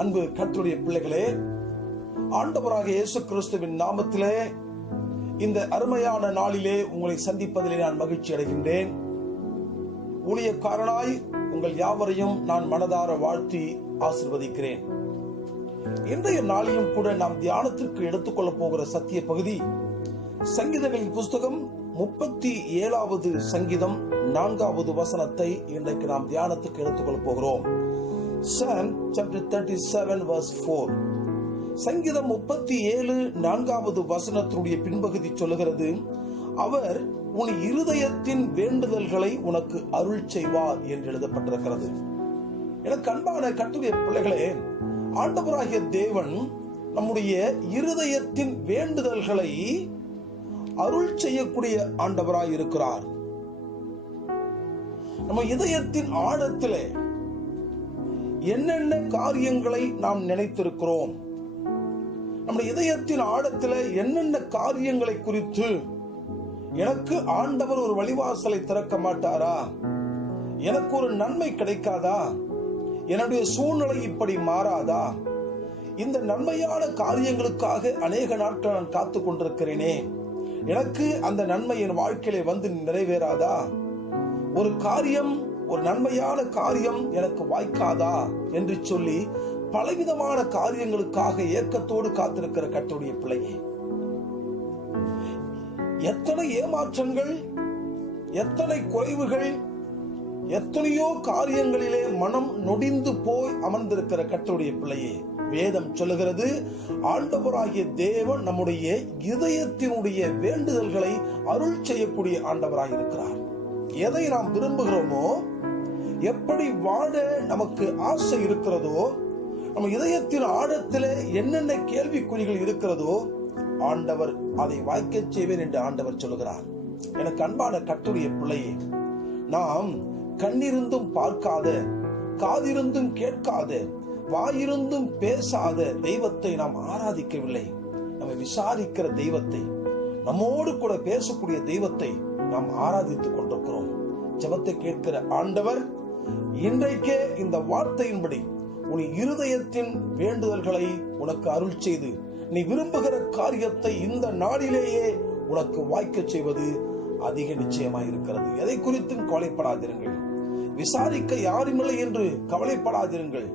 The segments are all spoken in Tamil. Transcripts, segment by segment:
அன்பு கர்த்தருடைய பிள்ளைகளே, ஆண்டவராக இயேசு கிறிஸ்துவின் நாமத்திலே இந்த அருமையான நாளிலே உங்களை சந்திப்பதிலே நான் மகிழ்ச்சி அடைகின்றேன். ஊழியக்காரனாய் உங்கள் யாவரையும் நான் மனதார வாழ்த்தி ஆசீர்வதிக்கிறேன். இன்றைய நாளிலும் கூட நாம் தியானத்திற்கு எடுத்துக்கொள்ளப் போகிற சத்திய பகுதி சங்கீதங்களின் புஸ்தகம் 37வது சங்கீதம் 4வது வசனத்தை இன்றைக்கு நாம் தியானத்துக்கு எடுத்துக்கொள்ளப் போகிறோம். Psalm chapter 37 verse 4. சங்கீதம் 37 4வது வசனத்தினுடைய பின்பகுதி சொல்லுகிறது, அவர் உன் இருதயத்தின் வேண்டுதல்களை உனக்கு அருள் செய்வார் என்று எழுதப்பட்டிருக்கிறது. எனக்கு அன்பான கர்த்தருடைய பிள்ளைகளே, ஆண்டவராகிய தேவன் நம்முடைய இருதயத்தின் வேண்டுதல்களை அருள் செய்யக்கூடிய ஆண்டவராய் இருக்கிறார். நம்ம இதயத்தின் ஆழத்திலே என்னென்ன காரியங்களை நாம் நினைத்திருக்கிறோம், நம்முடைய இதயத்தின் ஆழத்தில் என்னென்ன காரியங்களை குறித்து எனக்கு ஆண்டவர் ஒரு வழிவாசலை திறக்க மாட்டாரா, எனக்கு ஒரு நன்மை கிடைக்காதா, என்னுடைய சூழ்நிலை இப்படி மாறாதா, இந்த நன்மையான காரியங்களுக்காக அநேக நாட்கள் நான் காத்து கொண்டிருக்கிறேனே, எனக்கு அந்த நன்மை என் வாழ்க்கையில வந்து நிறைவேறாதா, ஒரு காரியம், ஒரு நன்மையான காரியம் எனக்கு வாய்க்காதா என்று சொல்லி பலவிதமான காரியங்களுக்காக ஏக்கத்தோடு காத்திருக்கிற கர்த்தருடைய பிள்ளையே, எத்தனை ஏமாற்றங்கள், எத்தனை குறைவுகள், எத்தனையோ காரியங்களிலே மனம் நொடிந்து போய் அமர்ந்திருக்கிற கர்த்தருடைய பிள்ளையே, வேதம் சொல்லுகிறது, ஆண்டவராகிய தேவன் நம்முடைய இதயத்தினுடைய வேண்டுதல்களை அருள் செய்யக்கூடிய ஆண்டவராக இருக்கிறார். எதை நாம் விரும்புகிறோமோ, எப்படி வாழ நமக்கு ஆசை இருக்கிறதோ, நம்ம இதயத்தின் ஆழத்திலே என்னென்ன கேள்விக்குறிகள் இருக்கிறதோ, ஆண்டவர் அதை வாய்க்க செய்வேன் என்று ஆண்டவர் சொல்லுகிறார். எனக்கு அன்பான கர்த்தருடைய பிள்ளையே, நாம் கண்ணிருந்தும் பார்க்காத, காதிருந்தும் கேட்காத, வாயிருந்தும் பேசாத தெய்வத்தை நாம் ஆராதிக்கவில்லை. நம்ம விசாரிக்கிற தெய்வத்தை, நம்மோடு கூட பேசக்கூடிய தெய்வத்தை நாம் ஆராதித்துக் கொண்டிருக்கிறோம். ஜெபத்தை கேட்கிற ஆண்டவர் இன்றைக்கே இந்த வார்த்தையின்படி உன் இருதயத்தின் வேண்டுதல்களை உனக்கு அருள் செய்து நீ விரும்புகிற காரியத்தை இந்த நாளிலேயே உனக்கு வாய்க்க செய்வது அதிக நிச்சயமாயிருக்கிறது. எதை குறித்தும் கவலைப்படாதிருங்கள், விசாரிக்க யாருமில்லை என்று கவலைப்படாதிருங்கள்.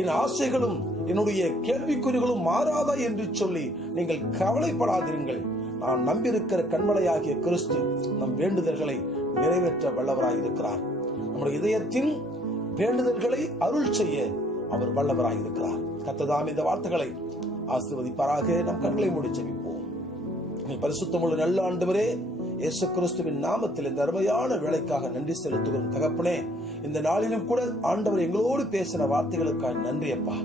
என் ஆசைகளும் என்னுடைய கேள்விக்குறிகளும் மாறாதா என்று சொல்லி நீங்கள் கவலைப்படாதிருங்கள். நான் நம்பியிருக்கிற கண்மலையாகிய கிறிஸ்து நம் வேண்டுதல்களை நிறைவேற்ற வல்லவராயிருக்கிறார். நம்முடைய இதயத்தின் வேண்டுதல்களை அருள் செய்ய அவர் வல்லவராயிருக்கிறார். கர்த்தர் இந்த வார்த்தைகளை ஆசீர்வதிப்பாராக. நம் கண்களை மூடி ஜெபிப்போம். பரிசுத்தமுள்ள நல்ல ஆண்டவரே, இயேசு கிறிஸ்துவின் நாமத்தில் இந்த அருமையான வேலைக்காக நன்றி செலுத்துகிறோம். தகப்பனே, இந்த நாளிலும் கூட ஆண்டவர் எங்களோடு பேசின வார்த்தைகளுக்காக நன்றி அப்பா.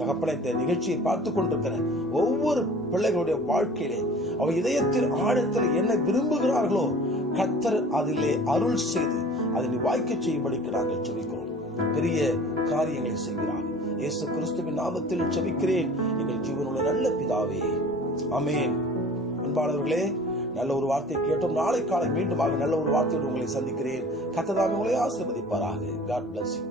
தகப்பனே, இந்த நிகழ்ச்சியை பார்த்து கொண்டிருக்கிற ஒவ்வொரு பிள்ளைகளுடைய வாழ்க்கையிலே அவர் இதயத்தின் ஆழத்தில் என்ன விரும்புகிறார்களோ கர்த்தர் அதிலே அருள் செய்து அதனை வாய்க்க செய்யும்படிக்கு நாங்கள் ஜெபிக்கிறோம். பெரிய காரியங்களை செய்கிறார். இயேசு கிறிஸ்துவின் நாமத்தில் ஜெபிக்கிறேன் எங்கள் ஜீவனுள்ள நல்ல பிதாவே, ஆமென். அன்பானவர்களே, நல்ல ஒரு வார்த்தை கேட்டோம். நாளை காலை மீண்டுமாக நல்ல ஒரு வார்த்தையோடு உங்களை சந்திக்கிறேன். கர்த்தர் உங்களை ஆசீர்வதிப்பாராக. God bless you.